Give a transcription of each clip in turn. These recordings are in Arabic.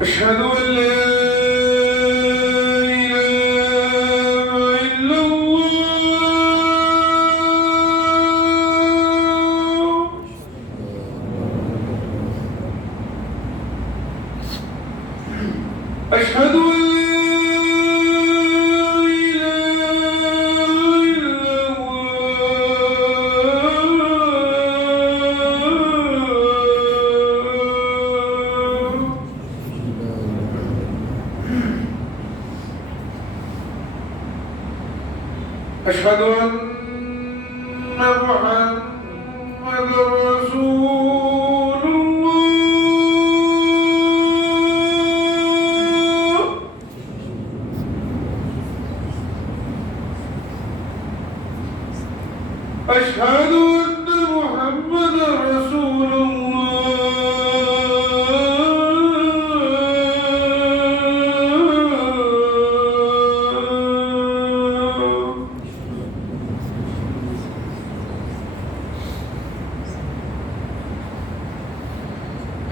أشهد أن لا إله إلا الله. أشهد أن لا إله إلا الله. أشهد أن محمد رسول الله. أشهد أن محمد رسول الله.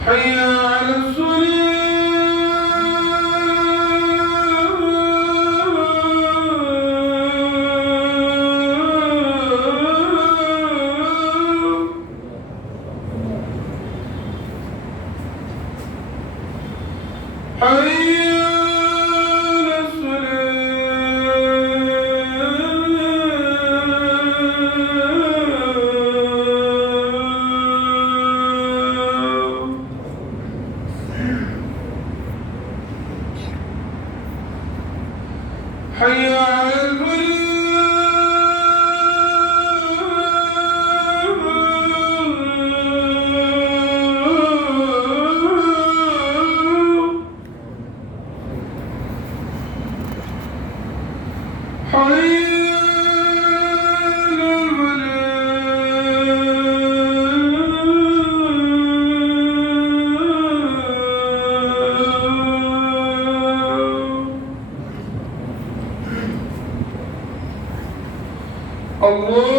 حي على الصلاة. حي على الصلاة. حي على الفلاح. حي على الفلاح. الله